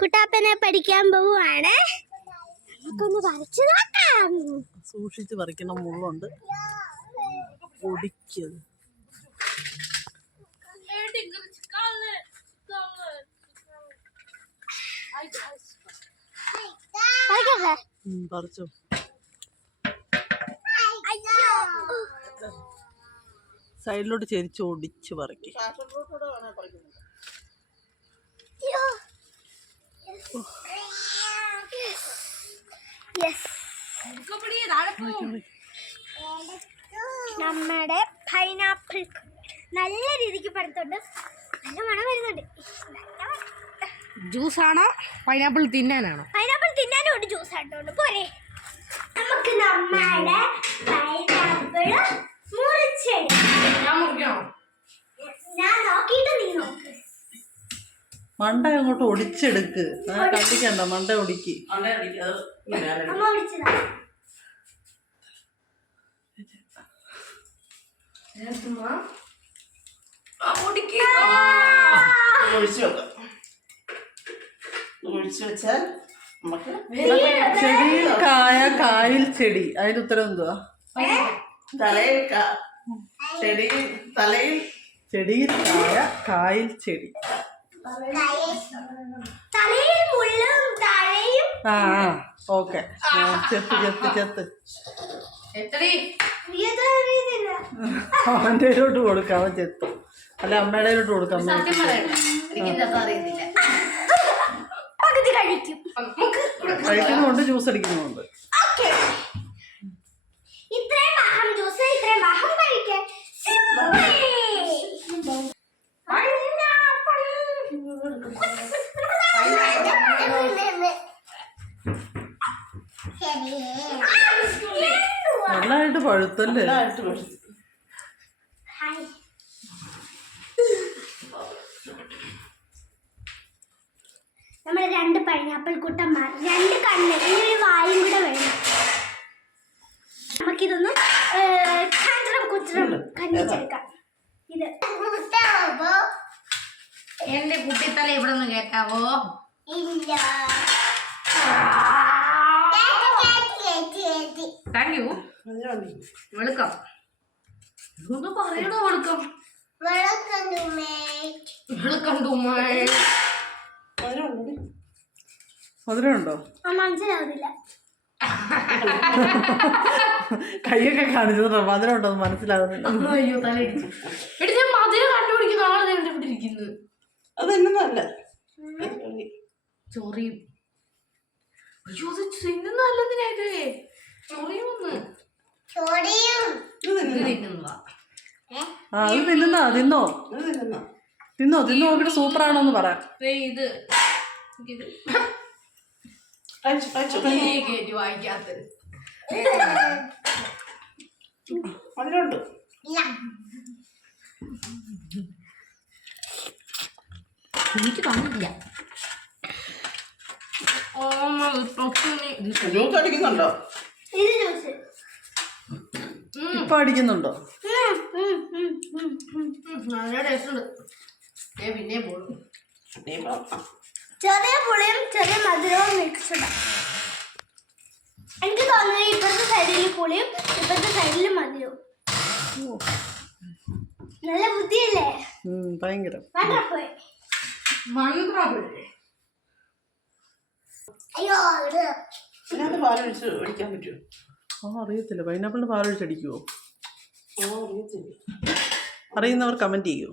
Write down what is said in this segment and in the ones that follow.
കുട്ടാപ്പനെ പഠിക്കാൻ പോവുകയാണ്. നമുക്കൊന്ന് പറിച്ചു നോക്കാം. സൂക്ഷിച്ച് പറിക്കണം, മുള്ളുണ്ട്. ഒടിക്കത് പറിച്ചോ. സൈഡിലോട്ട് ചെരിച്ച് ഒടിച്ച് പറിക്കും. നമ്മുടെ പൈനാപ്പിൾ നല്ല രീതിക്ക് പഴുത്തുണ്ട്, നല്ല മണം വരുന്നുണ്ട്. ജ്യൂസാണോ പൈനാപ്പിൾ തിന്നാനാണോ? പൈനാപ്പിൾ തിന്നാനും ഉണ്ട്, ജ്യൂസ് ആയിട്ടുണ്ട്. പോരെ, നമുക്ക് നമ്മുടെ പൈനാപ്പിൾ മുറിച്ചെടുക്കാം. ഞാൻ നോക്കിയിട്ട് നീ നോക്ക്. മണ്ട അങ്ങോട്ട് ഒടിച്ചെടുക്ക്. കണ്ടിക്കണ്ട, മണ്ട ഒടിക്ക്. അമ്മ ഒടിച്ചതാ. ചെടിയിൽ കായ, കായിൽ ചെടി. അതിന്റെ ഉത്തരം എന്തുവാ? ചെടിയിൽ കായ, കായിൽ ചെടി. ആ ഓക്കെ. ചെത്ത് അവൻ്റെ കയ്യിലോട്ട് കൊടുക്കാം, അവൻ ചെത്തും. അല്ല അമ്മയുടെ കയ്യിലോട്ട് കൊടുക്കാം. കഴിക്കുന്നുണ്ട്, ജ്യൂസ് അടിക്കുന്നുണ്ട്. നല്ലതായിട്ട് പഴുത്തല്ലേ? നമ്മുടെ 2 പൈനാപ്പിൾ കുട്ടന്മാർ, 2 കണ്ണ്, ഒരു വായും കൂടെ വേണം. നമുക്കിതൊന്ന് കണ്ടിച്ചെടുക്കാം. ഇത് എന്റെ കുട്ടിത്തല ഇവിടെ ഒന്ന് കേട്ടാവോ? ഇല്ല. Thank you. വെളുക്കം ഇതൊന്ന് പറയണോ? വെളുക്കം മധുരമുണ്ടോ? മനസ്സിലാവുന്നില്ല. കൈയൊക്കെ കാണിച്ചോ? മധുരം ഉണ്ടോ? മനസ്സിലാവുന്നില്ല. അയ്യോ, തല ഇടിച്ചു. എടി, ഞാൻ മധുരം കണ്ടുപിടിക്കുന്ന ആളെ കണ്ടുപിടിക്കുന്നത്. അതെന്നല്ല ചൊറിയും. അയ്യോ, അത് തിന്നുന്നല്ലതിനായിട്ട് ചൊറിയുമെന്ന്. ആ അത് തിന്നുന്നാ. തിന്നോ തിന്നോ തിന്നോ നോക്കിട്ട് സൂപ്പറാണോന്ന് പറ. ഇത് വായിക്കാത്തത് അതിലുണ്ട്. എനിക്ക് തന്നില്ല. ജ്യൂസ് അടിക്കുന്നുണ്ടോ? ഇപ്പൊ അടിക്കുന്നുണ്ടോ? നല്ല ടേസ്റ്റ് ഉണ്ട്. പിന്നെ പോളും. ചെറിയ പുളിയും ചെറിയ മധുരവും മിക്സ്. എനിക്ക് തോന്നുന്നത് ഇപ്പഴത്തെ സൈഡിൽ പുളിയും ഇപ്പഴത്തെ സൈഡിൽ മധുരവും. നല്ല ബുദ്ധിയല്ലേ? ഭയങ്കര. അയ്യോ, പാലൊഴിച്ച് അടിക്കാൻ പറ്റുമോ? അറിയത്തില്ല. പൈനാപ്പിളിന് പാലൊഴിച്ചടിക്കുവോ? അറിയുന്നവർ കമൻറ്റ് ചെയ്യൂ.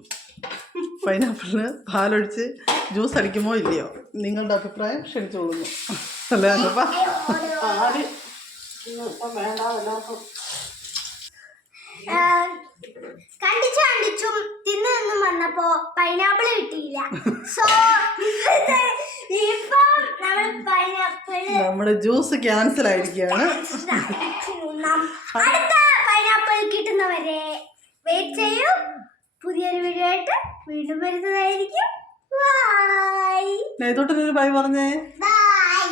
പൈനാപ്പിളിന് പാലൊഴിച്ച് ജ്യൂസ് അടിക്കുമോ ഇല്ലയോ? നിങ്ങളുടെ അഭിപ്രായം ക്ഷണിച്ചോളുന്നു. അല്ലേ? കണ്ടിച്ചും തിന്നും വന്നപ്പോ പൈനാപ്പിൾ കിട്ടിയില്ല. സോ നമ്മുടെ ജ്യൂസ് ക്യാൻസൽ ആയിരിക്കുകയാണ്. അടുത്ത പൈനാപ്പിൾ കിട്ടുന്നവരെ വെയിറ്റ് ചെയ്യൂ. പുതിയൊരു വീഡിയോ ആയിട്ട് വീണ്ടും വരുന്നതായിരിക്കും. ബൈ. ബൈ പറഞ്ഞേ. ബൈ.